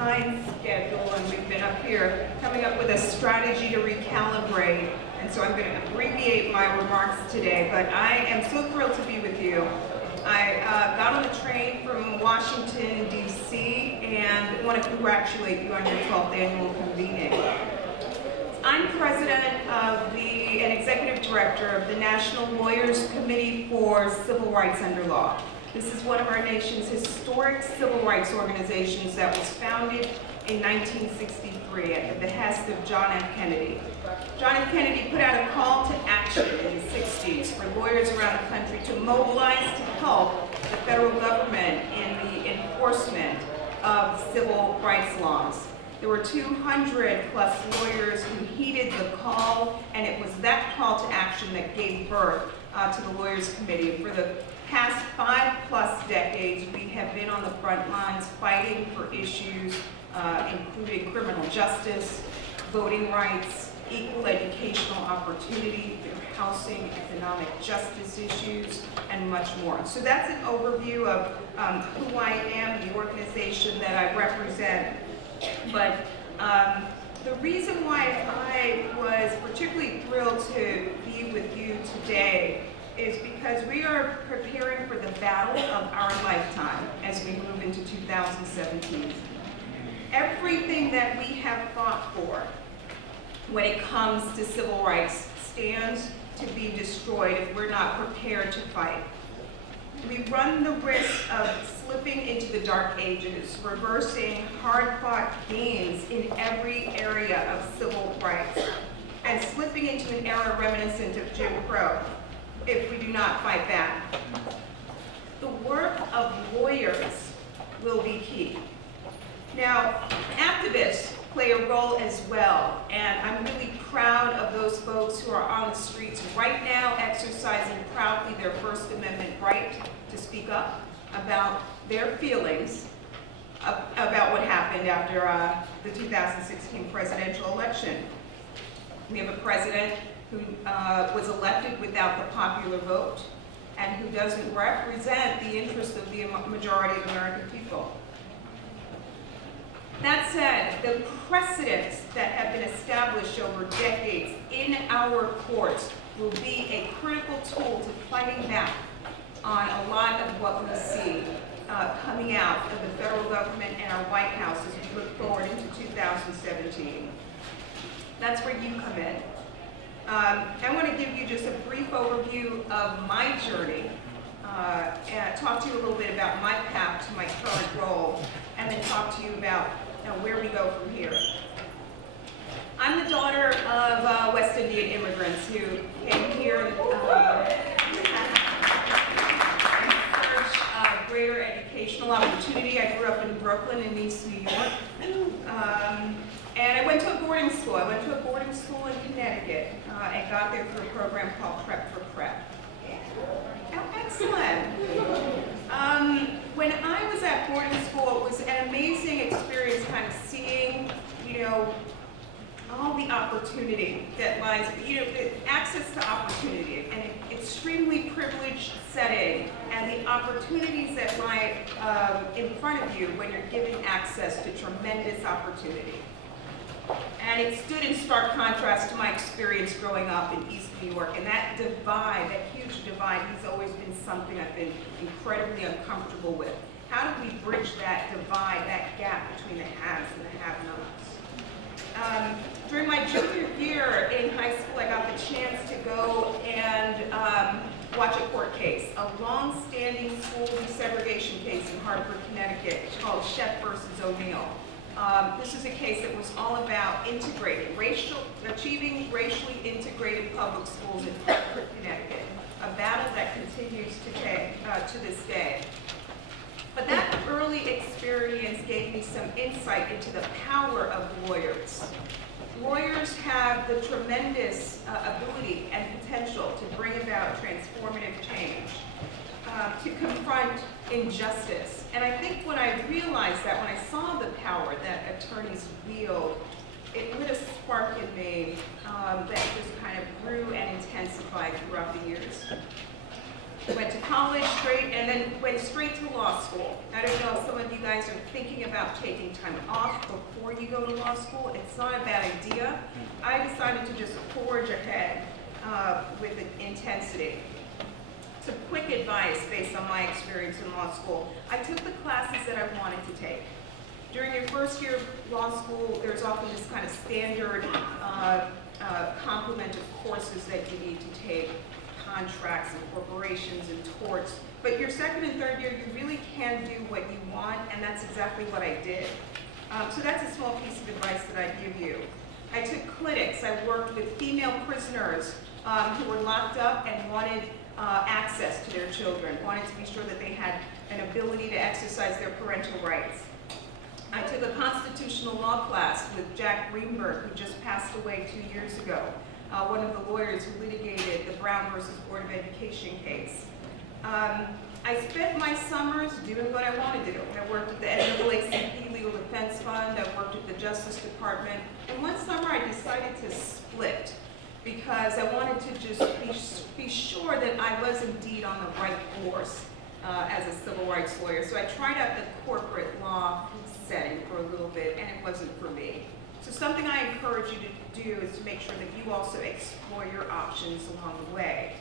behind schedule, and we've been up here coming up with a strategy to recalibrate. And so I'm going to abbreviate my remarks today, but I am so thrilled to be with you. I got on the train from Washington, D.C., and want to congratulate you on your 12th annual convening. I'm president and executive director of the National Lawyers Committee for Civil Rights Under Law. This is one of our nation's historic civil rights organizations that was founded in 1963 at the behest of John F. Kennedy. John F. Kennedy put out a call to action in the 60s for lawyers around the country to mobilize to help the federal government in the enforcement of civil rights laws. There were 200 plus lawyers who heeded the call, and it was that call to action that gave birth to the Lawyers Committee. For the past 5+ decades, we have been on the front lines fighting for issues including criminal justice, voting rights, equal educational opportunity, fair housing, economic justice issues, and much more. So that's an overview of who I am, the organization that I represent. But the reason why I was particularly thrilled to be with you today is because we are preparing for the battle of our lifetime as we move into 2017. Everything that we have fought for when it comes to civil rights stands to be destroyed if we're not prepared to fight. We run the risk of slipping into the dark ages, reversing hard-fought gains in every area of civil rights, and slipping into an era reminiscent of Jim Crow if we do not fight back. The work of lawyers will be key. Now, activists play a role as well, and I'm really proud of those folks who are on the streets right now exercising proudly their First Amendment right to speak up about their feelings about what happened after the 2016 presidential election. We have a president who was elected without the popular vote and who doesn't represent the interest of the majority of American people. That said, the precedents that have been established over decades in our courts will be a critical tool to fighting back on a lot of what we see coming out of the federal government and our White House as we look forward into 2017. That's where you come in. I want to give you just a brief overview of my journey, and talk to you a little bit about my path to my current role, and then talk to you about where we go from here. I'm the daughter of West Indian immigrants who came here in search of greater educational opportunity. I grew up in Brooklyn in East New York. And I went to a boarding school. I went to a boarding school in Connecticut and got there through a program called Prep for Prep. Oh, excellent. When I was at boarding school, it was an amazing experience kind of seeing, all the opportunity that lies, the access to opportunity, and an extremely privileged setting, and the opportunities that lie in front of you when you're given access to tremendous opportunity. And it stood in stark contrast to my experience growing up in East New York. And that divide, that huge divide, has always been something I've been incredibly uncomfortable with. How do we bridge that divide, that gap between the haves and the have-nots? During my junior year in high school, I got the chance to go and watch a court case, a long-standing school desegregation case in Hartford, Connecticut, called Sheff versus O'Neill. This is a case that was all about achieving racially integrated public schools in Hartford, Connecticut, a battle that continues today, to this day. But that early experience gave me some insight into the power of lawyers. Lawyers have the tremendous ability and potential to bring about transformative change, to confront injustice. And I think when I realized that, when I saw the power that attorneys wield, it lit a spark in me that just kind of grew and intensified throughout the years. I went to college straight, and then went straight to law school. I don't know if some of you guys are thinking about taking time off before you go to law school. It's not a bad idea. I decided to just forge ahead with intensity. Some quick advice based on my experience in law school. I took the classes that I wanted to take. During your first year of law school, there's often this kind of standard complement of courses that you need to take, contracts and corporations and torts. But your second and third year, you really can do what you want, and that's exactly what I did. So that's a small piece of advice that I give you. I took clinics. I worked with female prisoners who were locked up and wanted access to their children, wanted to be sure that they had an ability to exercise their parental rights. I took a constitutional law class with Jack Greenberg, who just passed away 2 years ago, one of the lawyers who litigated the Brown versus Board of Education case. I spent my summers doing what I wanted to do. I worked at the NBPLC Legal Defense Fund, I worked at the Justice Department, and one summer I decided to split because I wanted to just be sure that I was indeed on the right course as a civil rights lawyer. So I tried out the corporate law setting for a little bit, and it wasn't for me. So something I encourage you to do is to make sure that you also explore your options along the way.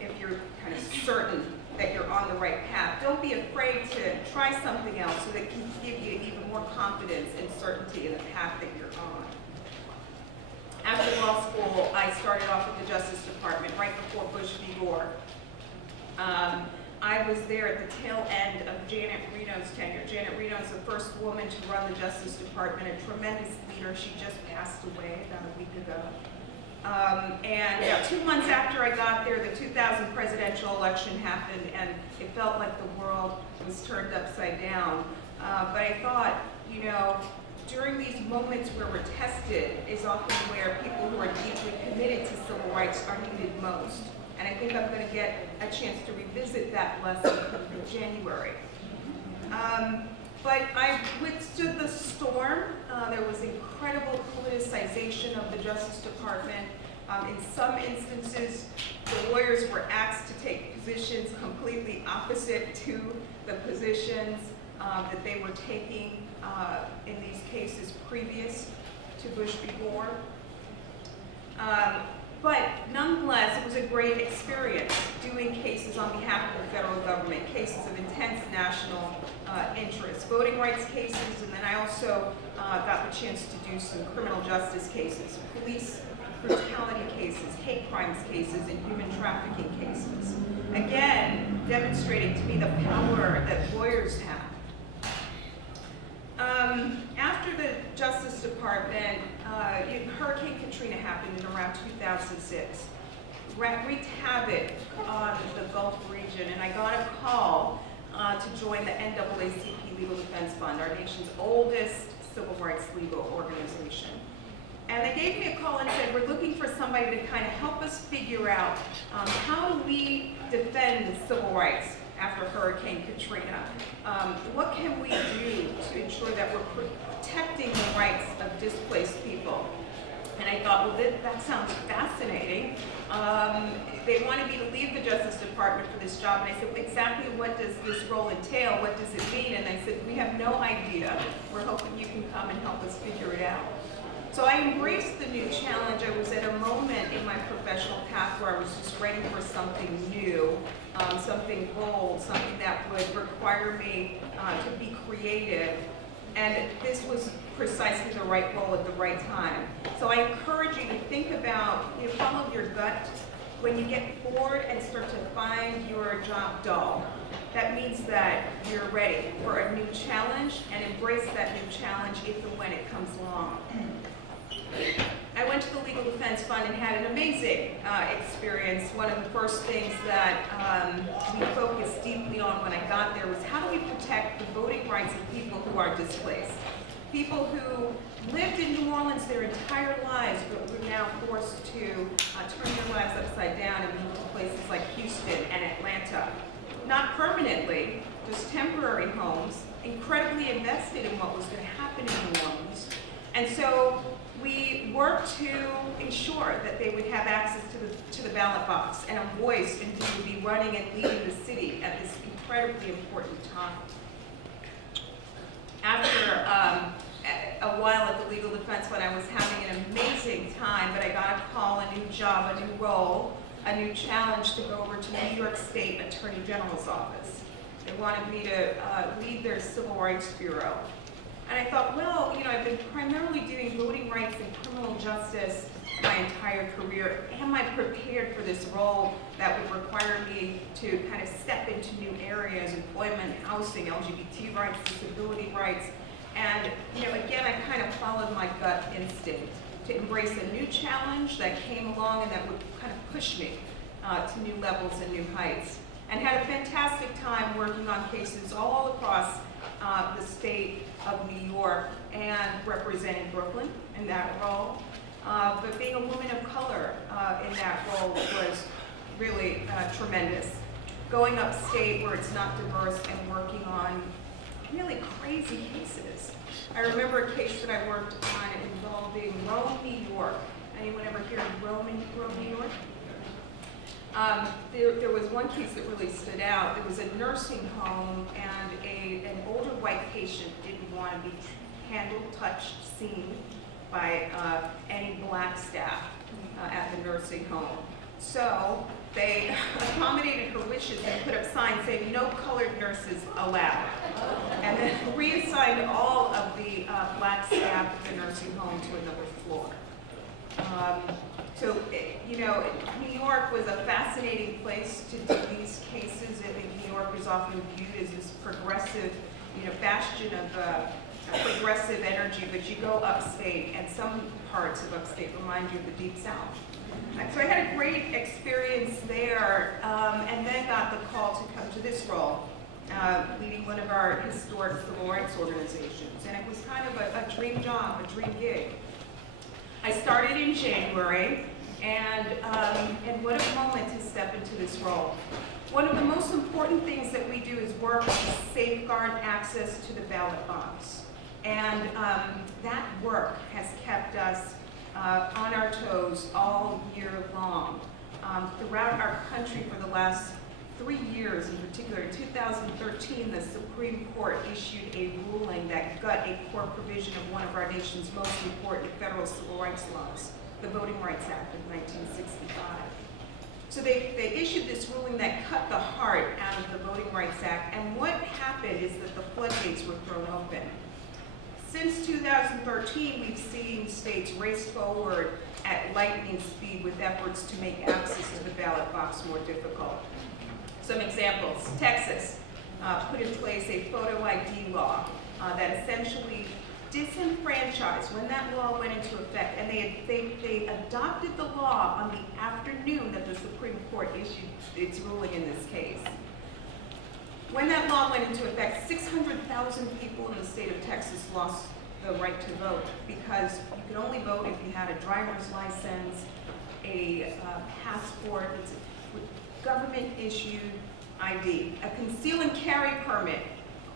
If you're kind of certain that you're on the right path, don't be afraid to try something else so that it can give you even more confidence and certainty in the path that you're on. After law school, I started off at the Justice Department right before Bush v. Gore. I was there at the tail end of Janet Reno's tenure. Janet Reno is the first woman to run the Justice Department, a tremendous leader. She just passed away about a week ago. And 2 months after I got there, the 2000 presidential election happened, and it felt like the world was turned upside down. But I thought, you know, during these moments where we're tested is often where people who are deeply committed to civil rights are needed most. And I think I'm going to get a chance to revisit that lesson in January. But I withstood the storm. There was incredible politicization of the Justice Department. In some instances, the lawyers were asked to take positions completely opposite to the positions that they were taking in these cases previous to Bush v. Gore. But nonetheless, it was a great experience doing cases on behalf of the federal government, cases of intense national interest, voting rights cases, and then I also got the chance to do some criminal justice cases, police brutality cases, hate crimes cases, and human trafficking cases. Again, demonstrating to me the power that lawyers have. After the Justice Department, Hurricane Katrina happened in around 2006. Wreaked havoc on the Gulf region, and I got a call to join the NAACP Legal Defense Fund, our nation's oldest civil rights legal organization. And they gave me a call and said, we're looking for somebody to kind of help us figure out how do we defend civil rights after Hurricane Katrina. What can we do to ensure that we're protecting the rights of displaced people? And I thought, well, that sounds fascinating. They wanted me to leave the Justice Department for this job, and I said, well, exactly what does this role entail? What does it mean? And they said, we have no idea. We're hoping you can come and help us figure it out. So I embraced the new challenge. I was at a moment in my professional path where I was just ready for something new, something bold, something that would require me to be creative. And this was precisely the right role at the right time. So I encourage you to think about, follow your gut. When you get bored and start to find your job dull, that means that you're ready for a new challenge, and embrace that new challenge if and when it comes along. I went to the Legal Defense Fund and had an amazing experience. One of the first things that we focused deeply on when I got there was how do we protect the voting rights of people who are displaced? People who lived in New Orleans their entire lives, but were now forced to turn their lives upside down and move to places like Houston and Atlanta. Not permanently, just temporary homes, incredibly invested in what was going to happen in New Orleans. And so we worked to ensure that they would have access to the ballot box and a voice, and who would be running and leading the city at this incredibly important time. After a while at the legal defense fund, I was having an amazing time, but I got a call, a new job, a new role, a new challenge to go over to the New York State Attorney General's office. They wanted me to lead their Civil Rights Bureau. And I thought, well, you know, I've been primarily doing voting rights and criminal justice my entire career. Am I prepared for this role that would require me to kind of step into new areas, employment, housing, LGBT rights, disability rights? And, you know, again, I kind of followed my gut instinct to embrace a new challenge that came along and that would kind of push me to new levels and new heights. And had a fantastic time working on cases all across the state of New York and representing Brooklyn in that role. But being a woman of color in that role was really tremendous. Going upstate where it's not diverse and working on really crazy cases. I remember a case that I worked on involving Rome, New York. Anyone ever hear of Rome, New York? There was one case that really stood out. There was a nursing home, and an older white patient didn't want to be handled, touched, seen by any black staff at the nursing home. So they accommodated her wishes and put up signs saying no colored nurses allowed, and then reassigned all of the black staff at the nursing home to another floor. So, you know, New York was a fascinating place to do these cases. I think New York is often viewed as this progressive, you know, bastion of progressive energy, but you go upstate, and some parts of upstate remind you of the Deep South. So I had a great experience there, and then got the call to come to this role, leading one of our historic civil rights organizations. And it was kind of a dream job, a dream gig. I started in January, and what a moment to step into this role. One of the most important things that we do is work to safeguard access to the ballot box. And that work has kept us on our toes all year long. Throughout our country for the last 3 years, in particular, in 2013, the Supreme Court issued a ruling that gut a core provision of one of our nation's most important federal civil rights laws, the Voting Rights Act of 1965. So they issued this ruling that cut the heart out of the Voting Rights Act, and what happened is that the floodgates were thrown open. Since 2013, we've seen states race forward at lightning speed with efforts to make access to the ballot box more difficult. Some examples: Texas put in place a photo ID law that essentially disenfranchised when that law went into effect, and they adopted the law on the afternoon that the Supreme Court issued its ruling in this case. When that law went into effect, 600,000 people in the state of Texas lost the right to vote because you could only vote if you had a driver's license, a passport, it's a government-issued ID. A conceal and carry permit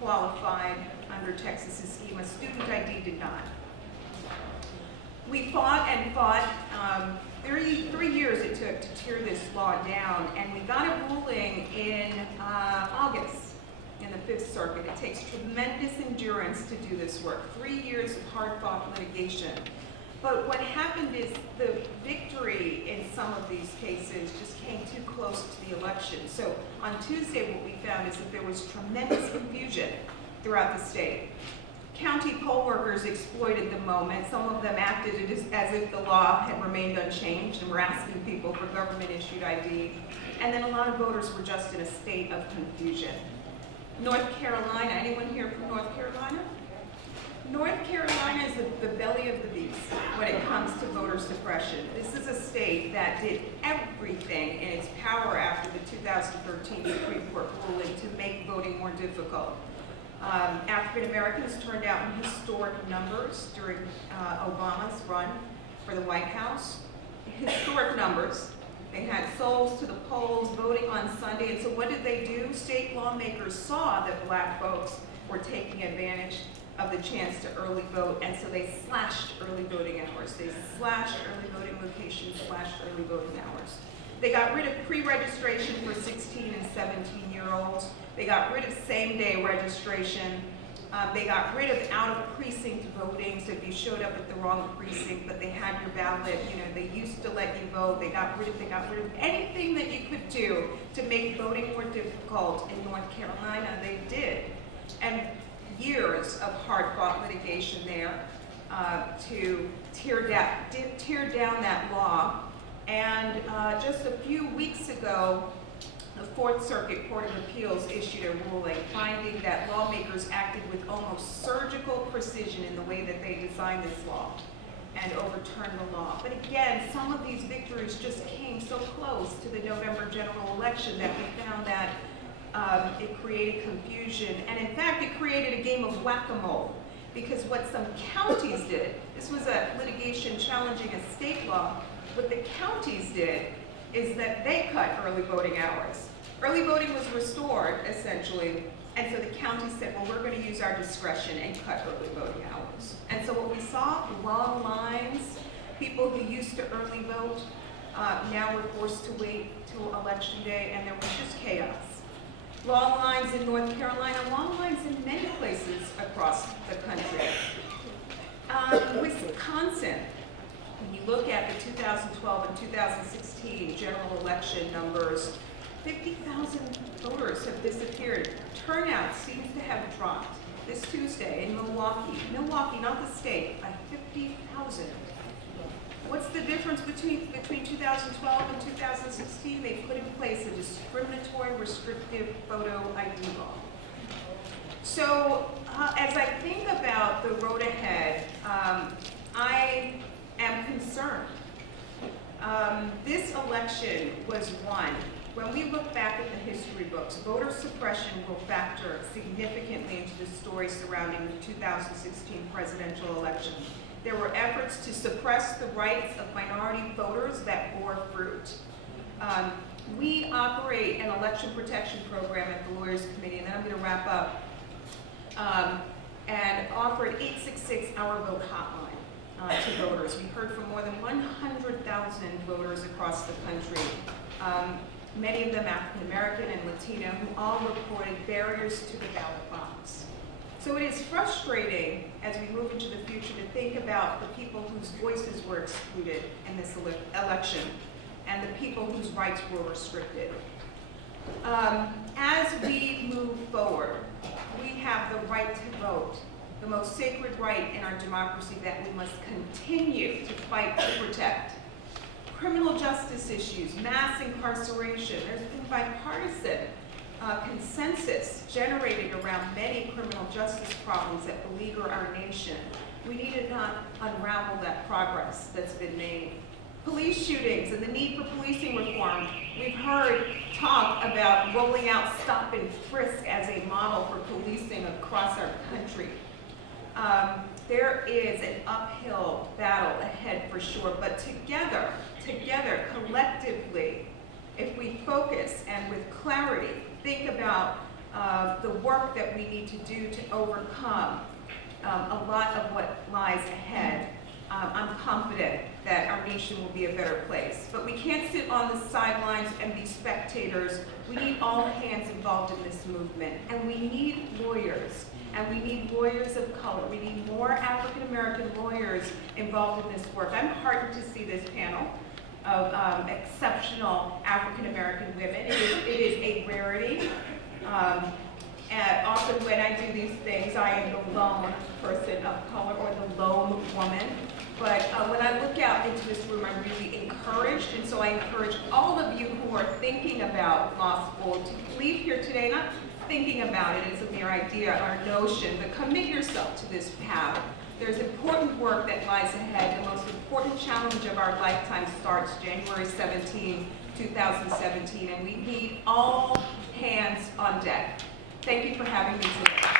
qualified under Texas's scheme. A student ID did not. We fought and fought. 3 years it took to tear this law down, and we got a ruling in August in the Fifth Circuit. It takes tremendous endurance to do this work. 3 years of hard-fought litigation. But what happened is the victory in some of these cases just came too close to the election. So on Tuesday, what we found is that there was tremendous confusion throughout the state. County poll workers exploited the moment. Some of them acted as if the law had remained unchanged and were asking people for government-issued ID. And then a lot of voters were just in a state of confusion. North Carolina, anyone here from North Carolina? North Carolina is the belly of the beast when it comes to voter suppression. This is a state that did everything in its power after the 2013 Supreme Court ruling to make voting more difficult. African Americans turned out in historic numbers during Obama's run for the White House. Historic numbers. They had souls to the polls, voting on Sunday, and so what did they do? State lawmakers saw that black folks were taking advantage of the chance to early vote, and so they slashed early voting hours. They slashed early voting locations, slashed early voting hours. They got rid of pre-registration for 16 and 17-year-olds. They got rid of same-day registration. They got rid of out-of-precinct voting, so if you showed up at the wrong precinct, but they had your ballot, they used to let you vote. They got rid of anything that you could do to make voting more difficult in North Carolina. They did. And years of hard-fought litigation there to tear down that law. And just a few weeks ago, the Fourth Circuit Court of Appeals issued a ruling finding that lawmakers acted with almost surgical precision in the way that they designed this law and overturned the law. But again, some of these victories just came so close to the November general election that we found that it created confusion. And in fact, it created a game of whack-a-mole, because what some counties did, this was a litigation challenging a state law, what the counties did is that they cut early voting hours. Early voting was restored, essentially, and so the county said, well, we're going to use our discretion and cut early voting hours. And so what we saw, long lines, people who used to early vote now were forced to wait till election day, and there was just chaos. Long lines in North Carolina, long lines in many places across the country. Wisconsin, when you look at the 2012 and 2016 general election numbers, 50,000 voters have disappeared. Turnout seems to have dropped. This Tuesday in Milwaukee, not the state, by 50,000. What's the difference between 2012 and 2016? They put in place a discriminatory, restrictive photo ID law. So as I think about the road ahead, I am concerned. This election was won. When we look back at the history books, voter suppression will factor significantly into the story surrounding the 2016 presidential election. There were efforts to suppress the rights of minority voters that bore fruit. We operate an election protection program at the Lawyers Committee, and then I'm going to wrap up, and offer an 866 Our Vote hotline to voters. We heard from more than 100,000 voters across the country, many of them African American and Latino, who all reported barriers to the ballot box. So it is frustrating as we move into the future to think about the people whose voices were excluded in this election and the people whose rights were restricted. As we move forward, we have the right to vote, the most sacred right in our democracy that we must continue to fight to protect. Criminal justice issues, mass incarceration, there's been bipartisan consensus generated around many criminal justice problems that beleaguer our nation. We need to not unravel that progress that's been made. Police shootings and the need for policing reform. We've heard talk about rolling out stop and frisk as a model for policing across our country. There is an uphill battle ahead for sure, but together, collectively, if we focus and with clarity, think about the work that we need to do to overcome a lot of what lies ahead, I'm confident that our nation will be a better place. But we can't sit on the sidelines and be spectators. We need all hands involved in this movement, and we need lawyers. And we need lawyers of color. We need more African American lawyers involved in this work. I'm heartened to see this panel of exceptional African American women. It is a rarity. And often when I do these things, I am the lone person of color or the lone woman. But when I look out into this room, I'm really encouraged. And so I encourage all of you who are thinking about law school to leave here today, not thinking about it as a mere idea or notion, but commit yourself to this path. There's important work that lies ahead. The most important challenge of our lifetime starts January 17, 2017, and we need all hands on deck. Thank you for having me today.